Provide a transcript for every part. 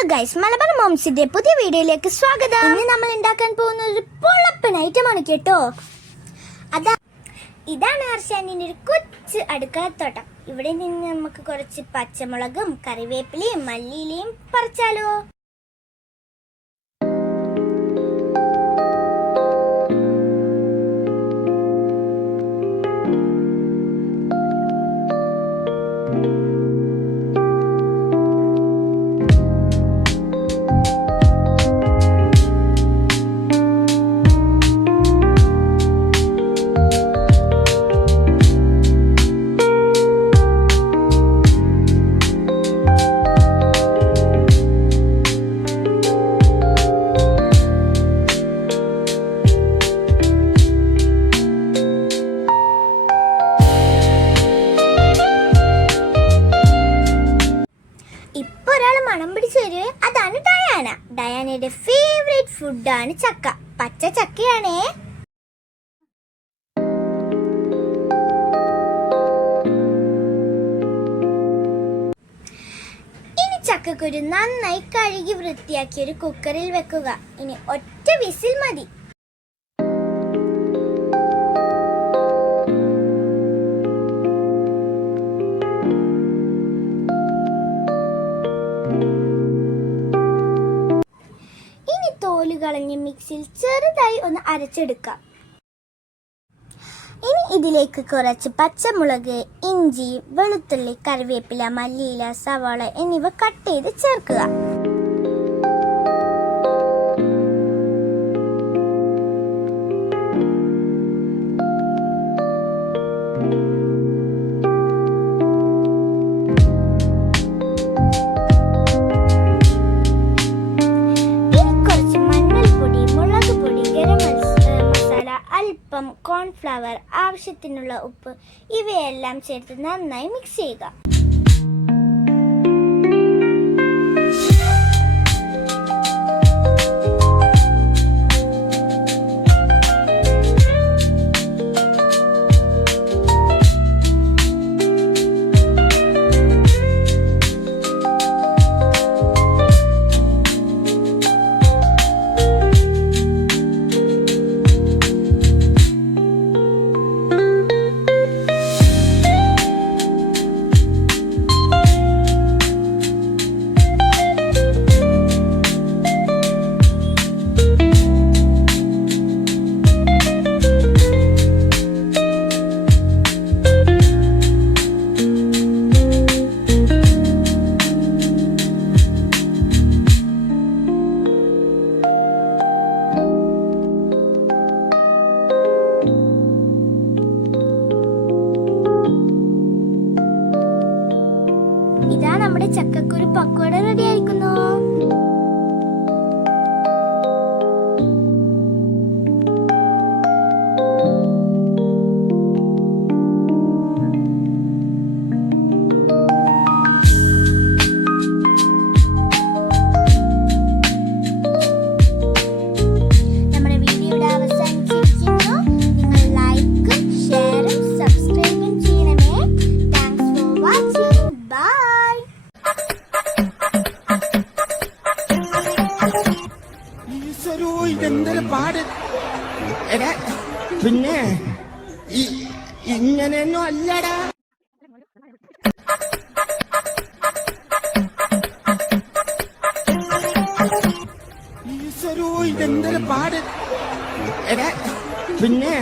Hello guys, Malabar മോംസിന്റെ പുതിയ വീഡിയോയിലേക്ക് സ്വാഗതം. ഇന്ന് നമ്മൾ ഉണ്ടാക്കാൻ പോകുന്ന ഒരു പൊളപ്പൻ ഐറ്റമാണ് കേട്ടോ. ഇതാണ് ഹർഷാനിന്റെ ഒരു കൊച്ചു അടുക്കളത്തോട്ടം. ഇവിടെ നിന്ന് നമുക്ക് കുറച്ച് പച്ചമുളകും കറിവേപ്പിലയും മല്ലിയിലയും പറിച്ചാലോ. മണം പിടിച്ചു വരുവേ, അതാണ് ഡയാന. ഡയാനയുടെ ഫേവറേറ്റ് ഫുഡാണ് ചക്ക. പച്ച ചക്കയാണേ. ഇനി ചക്കക്കുരു നന്നായി കഴുകി വൃത്തിയാക്കി ഒരു കുക്കറിൽ വെക്കുക. ഇനി ഒറ്റ വിസിൽ മതി. തോല് കളഞ്ഞ് മിക്സിയിൽ ചെറുതായി ഒന്ന് അരച്ചെടുക്കാം. ഇനി ഇതിലേക്ക് കുറച്ച് പച്ചമുളക്, ഇഞ്ചി, വെളുത്തുള്ളി, കറിവേപ്പില, മല്ലിയില, സവാള എന്നിവ കട്ട് ചെയ്ത് ചേർക്കുക. അല്പം കോൺഫ്ലവർ, ആവശ്യത്തിനുള്ള ഉപ്പ് ഇവയെല്ലാം ചേർത്ത് നന്നായി മിക്സ് ചെയ്യുക. ഇതാ നമ്മുടെ ചക്കക്കുരു പക്കോട റെഡി ആയിരിക്കുന്നു. നമ്മുടെ വീഡിയോയുടെ അവസാനിച്ചിരിക്കുന്നു. നിങ്ങൾ ലൈക്കും ഷെയറും സബ്സ്ക്രൈബും ചെയ്യണമേ. Thanks for watching. ബൈ. ഇതെന്തൊരു പാട്. പിന്നെ ഇങ്ങനെയൊന്നും അല്ലടാ. ഈശ്വരോ, ഇതെന്തൊരു പാട്. പിന്നെ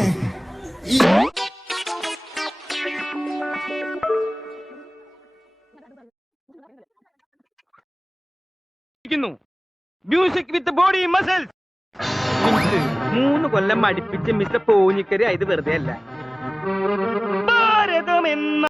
മ്യൂസിക് വിത്ത് ബോഡി മസിൽസ്. 3 കൊല്ലം അടുപ്പിച്ച് മിസ്റ്റർ പോഞ്ഞിക്കരി ഇത് വെറുതെ അല്ല. ഭാരതം എന്ന